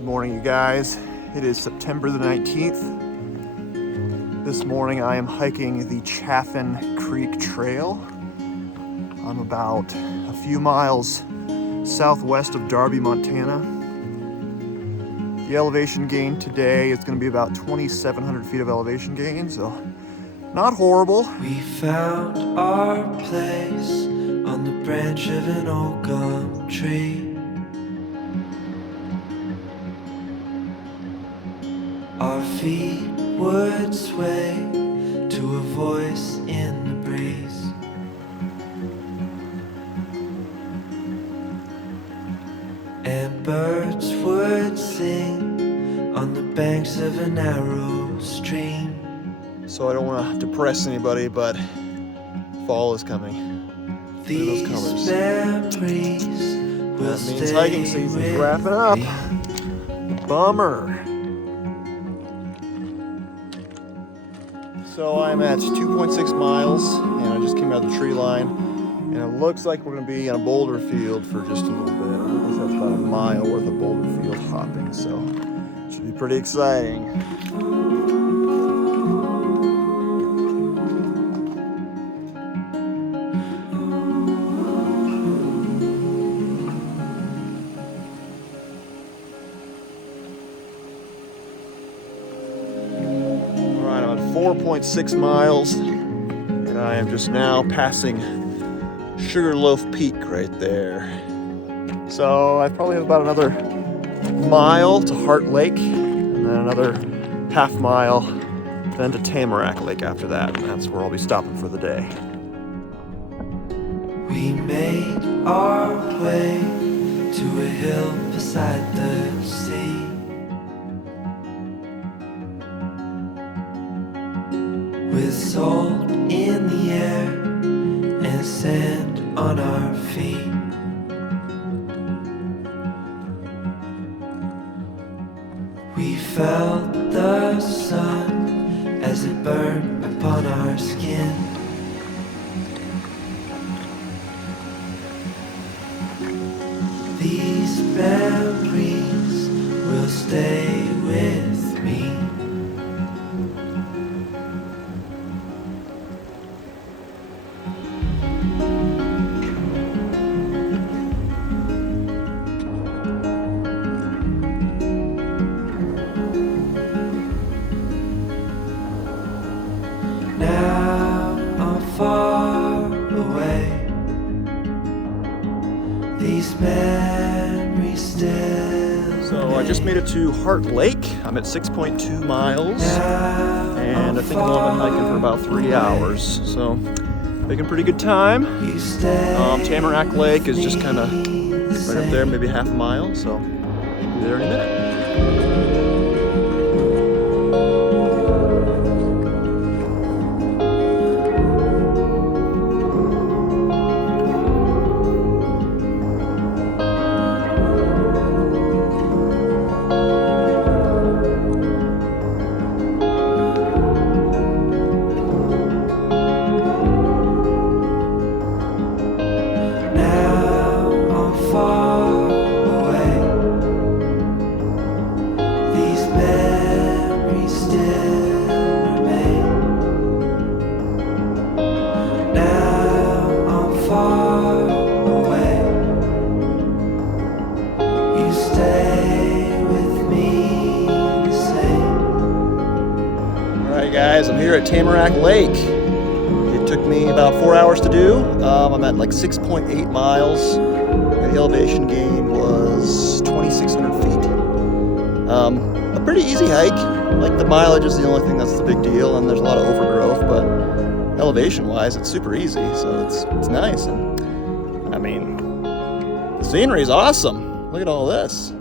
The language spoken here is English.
Good morning, you guys. It is September the 19th. This morning I am hiking the Chaffin Creek Trail. I'm about a few miles southwest of Darby, Montana. The elevation gain today is going to be about 2,700 feet of elevation gain, so not horrible. We found our place on the branch of an old gum tree. Our feet would sway to a voice in the breeze. And birds would sing on the banks of a narrow stream. So I don't want to depress anybody, but fall is coming. Look at those colors. That means hiking season's wrapping up. Bummer. So I'm at 2.6 miles, and I just came out of the tree line, and it looks like we're going to be in a boulder field for just a little bit. I guess that's about a mile worth of boulder field hopping, so it should be pretty exciting. All right, I'm at 4.6 miles, and I am just now passing Sugarloaf Peak right there. So I probably have about another mile to Heart Lake, and then another half mile then to Tamarack Lake after that, and that's where I'll be stopping for the day. We made our way to a hill beside the sea. With salt in the air and sand on our feet. We felt the sun as it burned upon our skin. These memories will stay with me. Now I'm far away. These memories still. So I just made it to Heart Lake. I'm at 6.2 miles, and I think I've only been hiking for about 3 hours. So making pretty good time. Tamarack Lake is just kind of right up there, maybe half a mile. So I'll be there in a minute. Guys, I'm here at Tamarack Lake. It took me about 4 hours to do. I'm at like 6.8 miles, and the elevation gain was 2,600 feet. A pretty easy hike. Like the mileage is the only thing that's the big deal, and there's a lot of overgrowth, but elevation-wise, it's super easy, so it's nice. And I mean, the scenery is awesome. Look at all this.